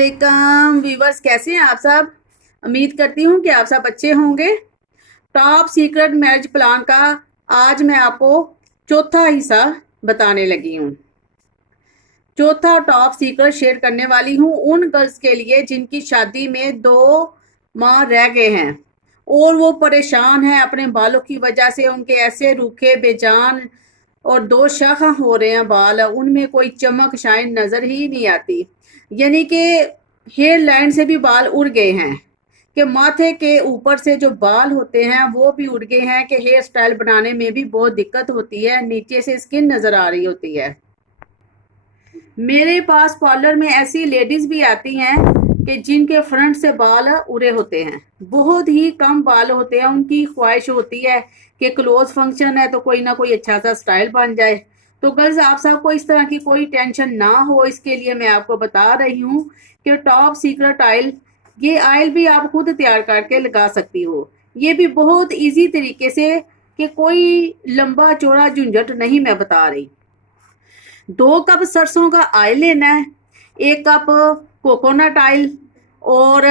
अस्सलामुअलैकुम व्यूवर्स, कैसे हैं आप सब। उम्मीद करती हूँ कि आप सब अच्छे होंगे। टॉप सीक्रेट मैरिज प्लान का आज मैं आपको चौथा हिस्सा बताने लगी हूँ। चौथा टॉप सीक्रेट शेयर करने वाली हूँ उन गर्ल्स के लिए जिनकी शादी में 2 माह रह गए हैं और वो परेशान हैं अपने बालों की वजह से। उनके ऐसे रूखे बेजान और 2 शाखा हो रहे हैं बाल, उनमें कोई चमक शाइन नजर ही नहीं आती। यानी कि हेयर लाइन से भी बाल उड़ गए हैं, कि माथे के ऊपर से जो बाल होते हैं वो भी उड़ गए हैं, कि हेयर स्टाइल बनाने में भी बहुत दिक्कत होती है, नीचे से स्किन नजर आ रही होती है। मेरे पास पार्लर में ऐसी लेडीज भी आती हैं कि जिनके फ्रंट से बाल उड़े होते हैं, बहुत ही कम बाल होते हैं। उनकी ख्वाहिश होती है कि क्लोज फंक्शन है तो कोई ना कोई अच्छा सा स्टाइल बन जाए। तो गर्ल्स, आप सबको इस तरह की कोई टेंशन ना हो, इसके लिए मैं आपको बता रही हूँ कि टॉप सीक्रेट ऑयल, ये ऑयल भी आप खुद तैयार करके लगा सकती हो। ये भी बहुत इजी तरीके से, कि कोई लंबा चौड़ा झंझट नहीं मैं बता रही। 2 कप सरसों का ऑयल लेना है, 1 कप कोकोनट ऑयल, और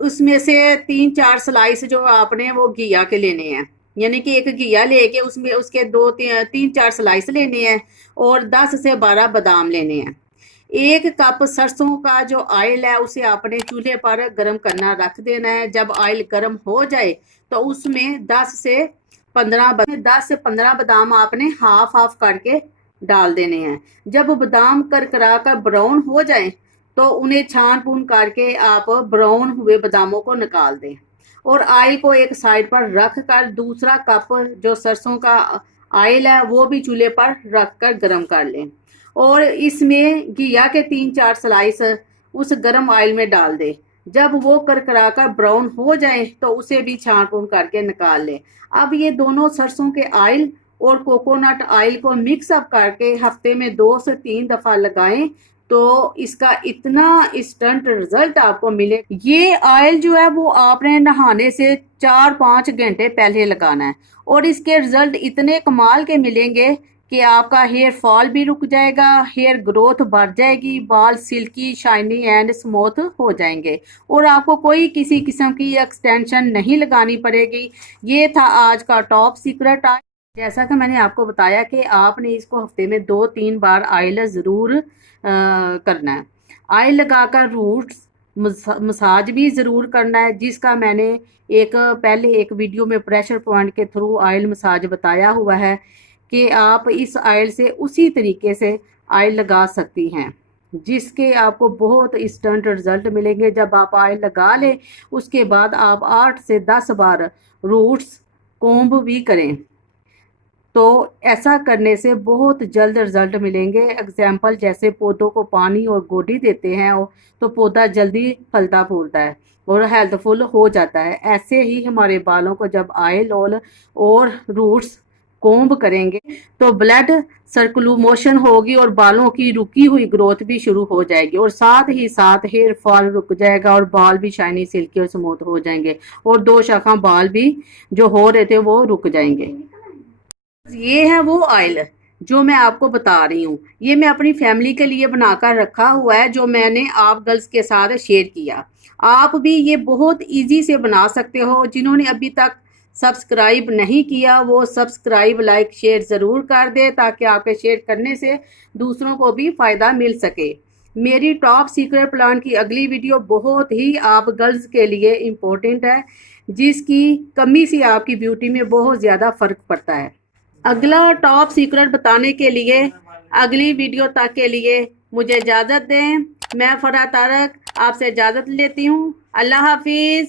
उसमें से 3-4 स्लाइस जो आपने वो घिया के लेने हैं। यानी कि एक घिया लेके उसमें उसके 2-3-4 स्लाइस लेने हैं, और 10 से 12 बादाम लेने हैं। 1 कप सरसों का जो ऑयल है उसे आपने चूल्हे पर गर्म करना रख देना है। जब ऑयल गर्म हो जाए तो उसमें 10 से 15 बादाम आपने हाफ हाफ करके डाल देने हैं। जब बादाम करकरा कर ब्राउन हो जाएं तो उन्हें छान पून करके आप ब्राउन हुए बादामों को निकाल दें, और ऑयल को एक साइड पर रख कर दूसरा कप जो सरसों का ऑयल है वो भी चूल्हे पर रख कर गर्म कर लें, और इसमें घिया के 3-4 स्लाइस उस गर्म ऑयल में डाल दें। जब वो करकरा कर ब्राउन हो जाए तो उसे भी छान पून करके निकाल लें। अब ये दोनों सरसों के ऑयल और कोकोनट ऑयल को मिक्स अप करके हफ्ते में 2 से 3 दफा लगाएं तो इसका इतना इंस्टेंट रिजल्ट आपको मिले। ये ऑयल जो है वो आपने नहाने से 4-5 घंटे पहले लगाना है, और इसके रिजल्ट इतने कमाल के मिलेंगे कि आपका हेयर फॉल भी रुक जाएगा, हेयर ग्रोथ बढ़ जाएगी, बाल सिल्की शाइनी एंड स्मूथ हो जाएंगे, और आपको कोई किसी किस्म की एक्सटेंशन नहीं लगानी पड़ेगी। ये था आज का टॉप सीक्रेट ऑयल। जैसा कि मैंने आपको बताया कि आपने इसको हफ्ते में 2-3 बार ऑयल ज़रूर करना है। ऑयल लगाकर रूट्स मसाज भी ज़रूर करना है, जिसका मैंने पहले एक वीडियो में प्रेशर पॉइंट के थ्रू ऑयल मसाज बताया हुआ है, कि आप इस ऑयल से उसी तरीके से ऑयल लगा सकती हैं, जिसके आपको बहुत इंस्टेंट रिजल्ट मिलेंगे। जब आप ऑयल लगा लें उसके बाद आप 8 से 10 बार रूट्स कोम्ब भी करें, तो ऐसा करने से बहुत जल्द रिजल्ट मिलेंगे। एग्जाम्पल, जैसे पौधों को पानी और गोडी देते हैं तो पौधा जल्दी फलता फूलता है और हेल्थफुल हो जाता है, ऐसे ही हमारे बालों को जब ऑयल और रूट्स कोम्ब करेंगे तो ब्लड सर्कुलेशन होगी और बालों की रुकी हुई ग्रोथ भी शुरू हो जाएगी, और साथ ही साथ हेयर फॉल रुक जाएगा और बाल भी शाइनी सिल्की और स्मूथ हो जाएंगे, और 2 शाखा बाल भी जो हो रहे थे वो रुक जाएंगे। ये है वो ऑयल जो मैं आपको बता रही हूँ। ये मैं अपनी फैमिली के लिए बनाकर रखा हुआ है, जो मैंने आप गर्ल्स के साथ शेयर किया। आप भी ये बहुत इजी से बना सकते हो। जिन्होंने अभी तक सब्सक्राइब नहीं किया वो सब्सक्राइब, लाइक, शेयर ज़रूर कर दे, ताकि आपके शेयर करने से दूसरों को भी फ़ायदा मिल सके। मेरी टॉप सीक्रेट प्लान की अगली वीडियो बहुत ही आप गर्ल्स के लिए इम्पोर्टेंट है, जिसकी कमी से आपकी ब्यूटी में बहुत ज़्यादा फ़र्क पड़ता है। अगला टॉप सीक्रेट बताने के लिए अगली वीडियो तक के लिए मुझे इजाज़त दें। मैं फरहा तारक आपसे इजाज़त लेती हूँ। अल्लाह हाफिज़।